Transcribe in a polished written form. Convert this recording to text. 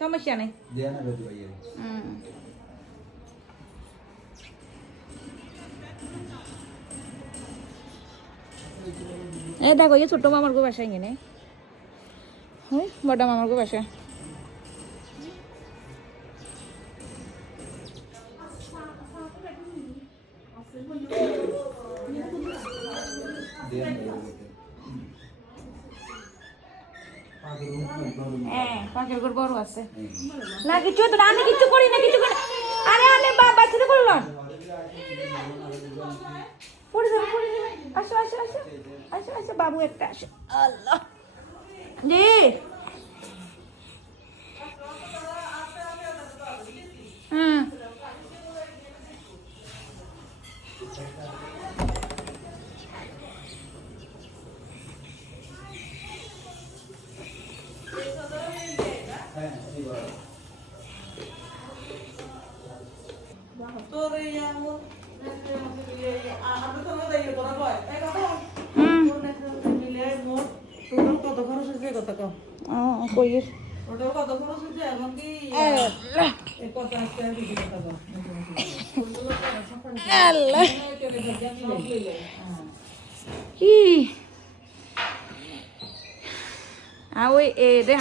সমস্যা নেই এই দেখো এই ছোট্ট মামার গো বাসায় এনে বড় মামার গো বাসায় হ্যাঁ পাখির ঘর বড় আছে না কিছু তো আমি কিছু করি না কিছু করি আরে আরে বাচ্চাটা করো না পড়ে যাবে আসো আসো আসো আসো আসো বাবু একটা আসো আল্লাহ জি হুম ওই